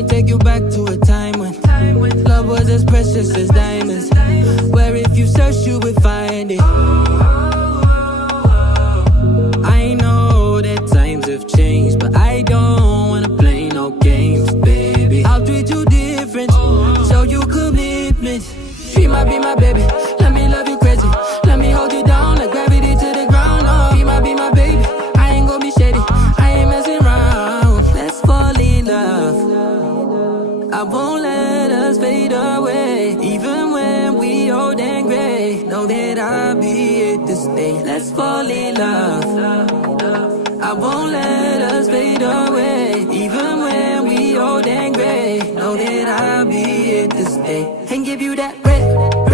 me take you back to a time when love was as precious as diamonds, where if you search you would find it. I know that times have changed, but I don't wanna play no games, baby. I'll treat you different, show you commitment. She might be my baby, let me love you crazy. Let me hold you down like gravity to the ground. Oh, be my baby, I ain't gonna be shady, I ain't messing around. Let's fall in love, I won't let us fade away. Even when we old and gray, know that I'll be here to stay. Let's fall in love, I won't let us fade away. Even when we old and gray, know that I'll be here to stay. And give you that red,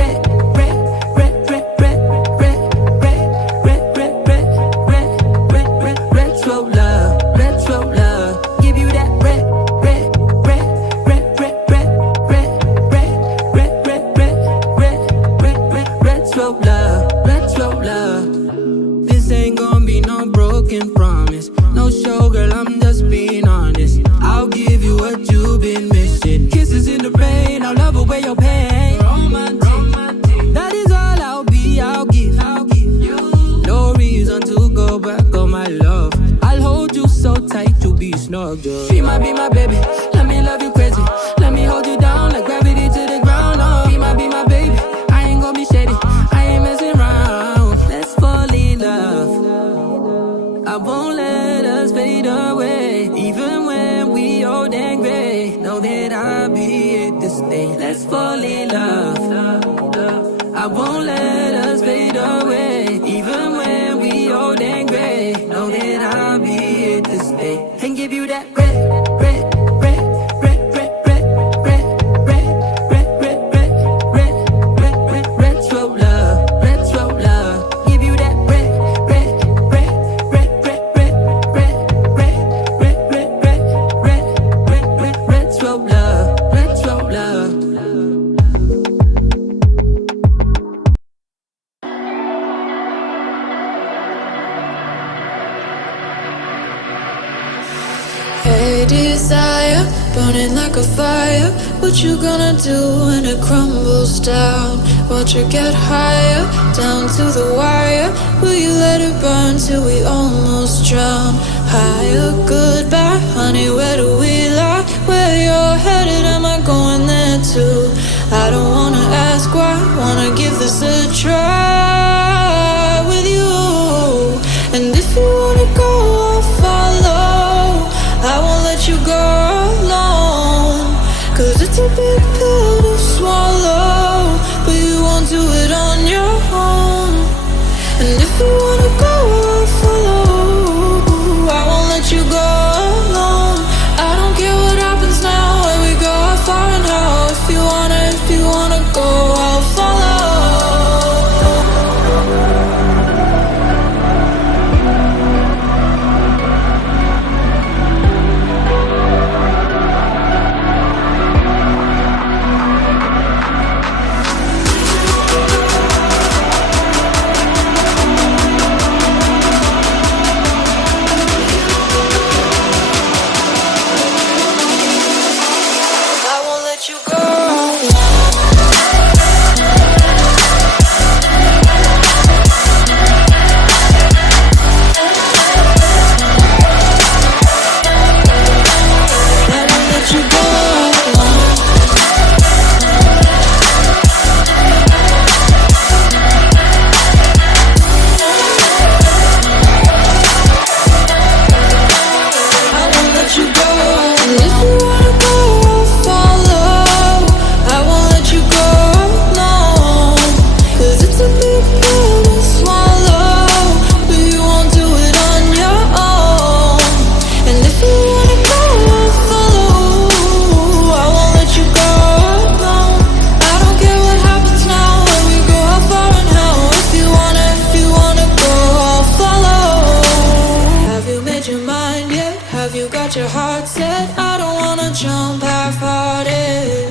red, red, red, red, red, red, red, red, red, red, red, red, red, retro love, retro love. Give you that red, red, red, red, red, red, red, red, red, red, red, red, red, red, retro love, retro love. This ain't gonna be no broken promise, no show, girl, I'm just being honest. I'll give you what you've been missing. Kisses in the rain, I'll love away your pain. Romantic, that is all I'll be, I'll give you. No reason to go back on my love. I'll hold you so tight, you'll be snugged up. She might be my baby, let me love you crazy. Let me hold you down like gravity to the ground. Oh, be my baby, I ain't gonna be shady, I ain't messing around. Let's fall in love, I won't let us fade away. Even when we old and gray, know that I'll be here to stay. Let's fall in love, I won't let us fade away. Even when we old and gray, know that I'll be here to stay. And give you that red, red, red, red, red, red, red, red, red, red, red, red, red, red, retro love, retro love. Give you that red, red, red, red, red, red, red, red, red, red, red, red, red, red, retro love, retro love. Hey desire, burning like a fire. What you gonna do when it crumbles down? Watch it get higher, down to the wire. Will you let it burn till we almost drown? Higher, goodbye, honey, where do we lie? Where you're headed, am I going there too? I don't wanna ask why, wanna give this a try with you. And if you wanna go, I'll follow. I won't let you go alone, 'cause it's a big pill to swallow, but you won't do it on your own. And if you wanna go, I'll follow. I won't let you go alone. I don't care what happens now, where we go, how far and how. If you wanna go, I'll follow. Your heart set, I don't wanna jump half-hearted.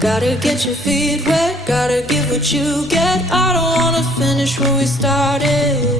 Gotta get your feet wet, gotta give what you get. I don't wanna finish where we started.